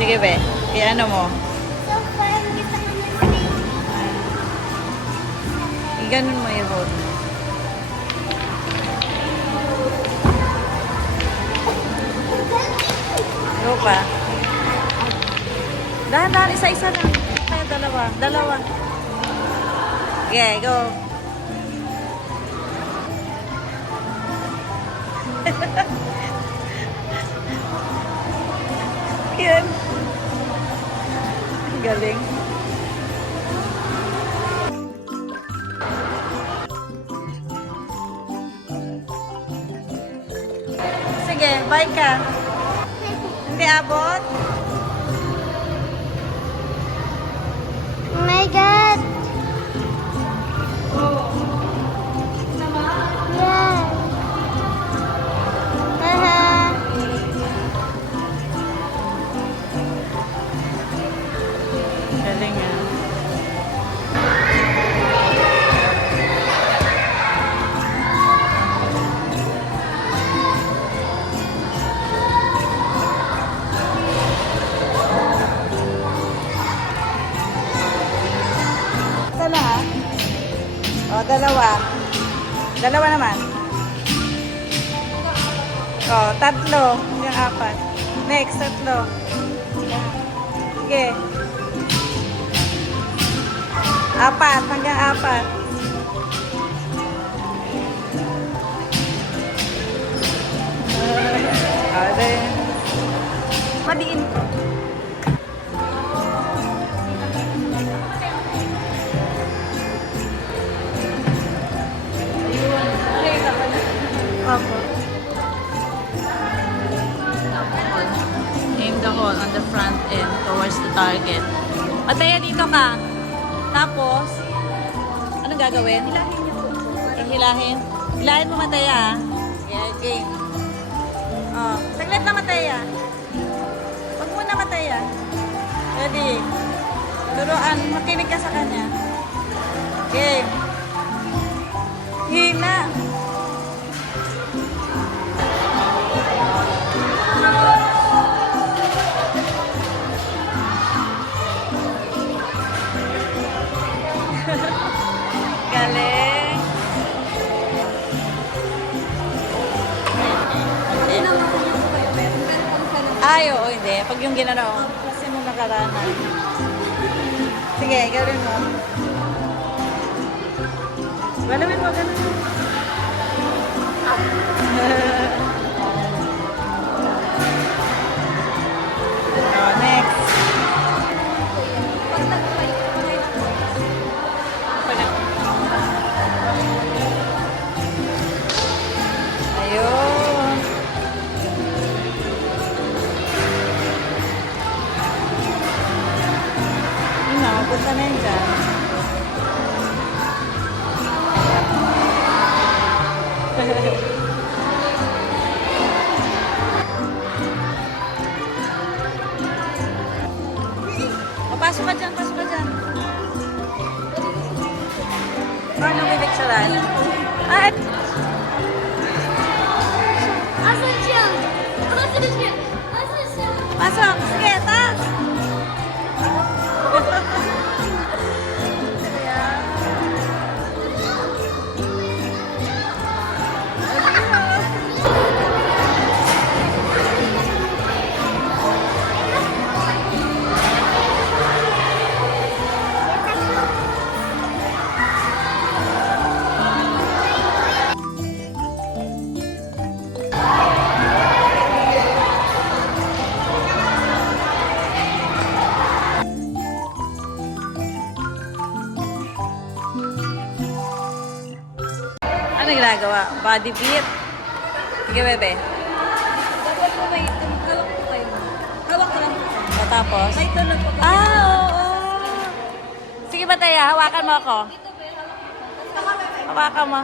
Sige, be. Kaya ano mo? So far, kita naman Ganun mo i-hold. Go pa. Dahan-dahan, isa-isa lang. Kaya dalawa. Dalawa. Okay, go. Yan. Galing. Sige, bye ka. Hindi abot? Oh my God! Yeah. Haha. Galing ah. Ito na ha? O, dalawa. Dalawa naman. O, tatlo. Hanggang apat. Next, tatlo. Sige. Apat. Hanggang apat. Ade. Madiin ko. Opo. Aim the hole on the front end towards the target. Mataya dito ka. Tapos, anong gagawin? Hilahin niyo po. Hilahin? Hilahin mo Mataya. Yeah, okay. Oh, saglit na Mataya. Huwag muna Mataya. Ready? Turuan, makinig ka sa kanya. Okay. Hina. Galing. Ay, oo, hindi. Pag yung ginano, kasi nung nakarana. Sige, gawin mo. Galawin mo, ganun. Oh, next. Ayun. Yun na, mapunta na yun dyan. Pasok ka dyan, pasok ka dyan. Paano bibigsaran? Ay! Asan siya? Asan siya? Asan siya? Pasok! Sige, taas! Ano ginagawa? Body beat? Sige, bebe. Dapat po may hawak po kayo. Hawak ko lang. Tapos? May tulog po. Oo. Sige ba tayo? Hawakan mo ako. Hawakan mo.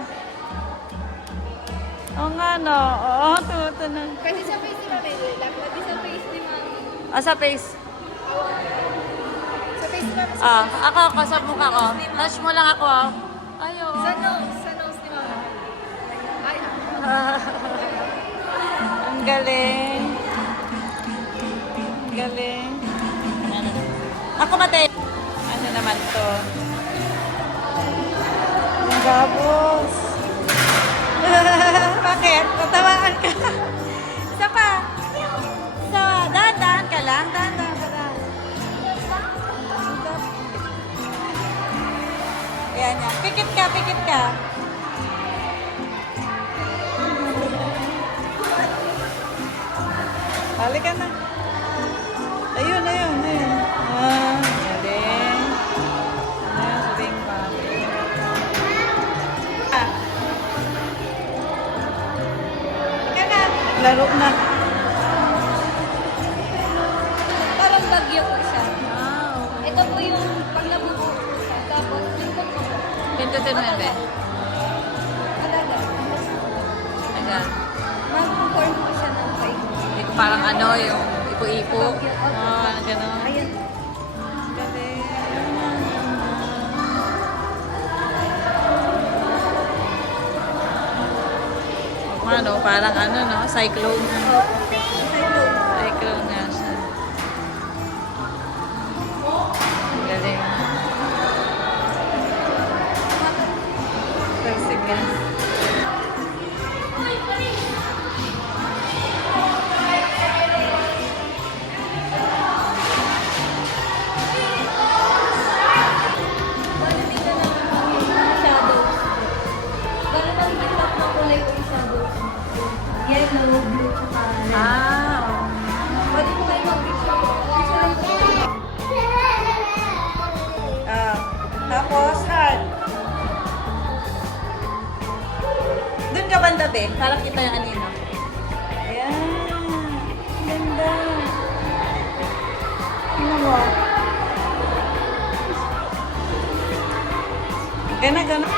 Oo nga, no. Oo, tumutunan. Pwede sa face ni Mami. Pwede sa face ni Mami. O, sa face. Sa face ni Mami. Ako, sa mukha ko. Touch mo lang ako, oh. Ayaw. Sa nose. Sa nose ni Mami. Ay, Ang galing. Galing. Ako mate. Ano naman to? Ang gabos. Bakit? Tatawaan ka. Isa pa. Isa. Dahan-dahan ka lang. Dahan-dahan ka lang. Ayan yan. Pikit ka, pikit ka. Halika na. Ayun, ayun, ayun. Ah, galing. Ayan, sabihin pa. Ah. Halika na. Laro na. Parang bagyo po siya. Wow. Ito po yung paglabot ko po siya. Tapos, lingkod ko po. Pindutin mo yun, be. Alaga. Ayan. Mag-form po siya ng kayo. Parang ano, yung ipo-ipo. Bagyo. Oh, gano'n. Ayan. Galing. Ano, parang ano, no? Cyclone. Cyclone nga siya. Galing. Persigas. Bali dito na yung shadows. Bali mag-itlap na kulay po yung shadows. Yellow, blue, tsaka red. Ah, Pwede po kayo mag-picture. Picture lang po. ah. Tapos, heart. Doon ka banda, be. Para kita yung anino. Ayan. Ganda. Tingnan mo. Gana, gana.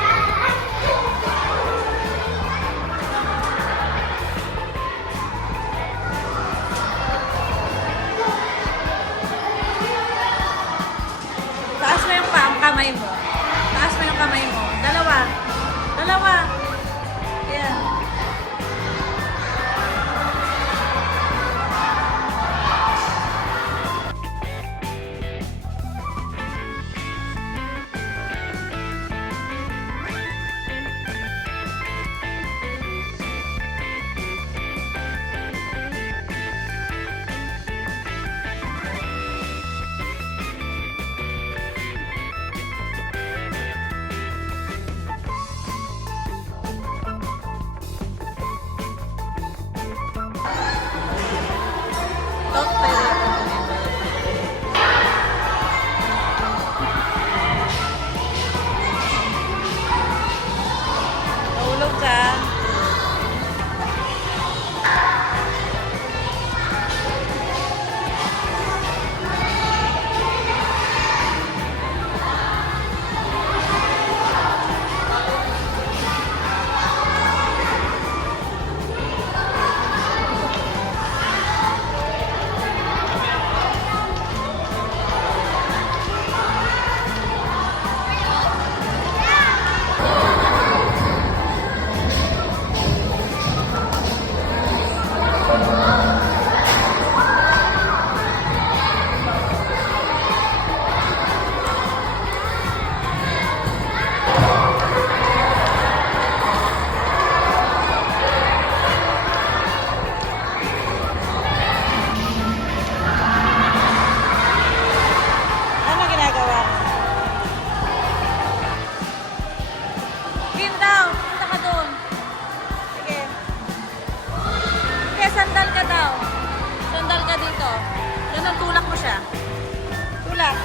Taas mo yung kamay mo. Taas mo yung kamay mo. Dalawa. Dalawa. Ayan. Tot, pwede. Nahulog ka. Ano ginagawa mo? Kim daw, punta ka doon. Sige. Sige, sandal ka daw. Sandal ka dito. Ganun, tulak mo siya. Tulak.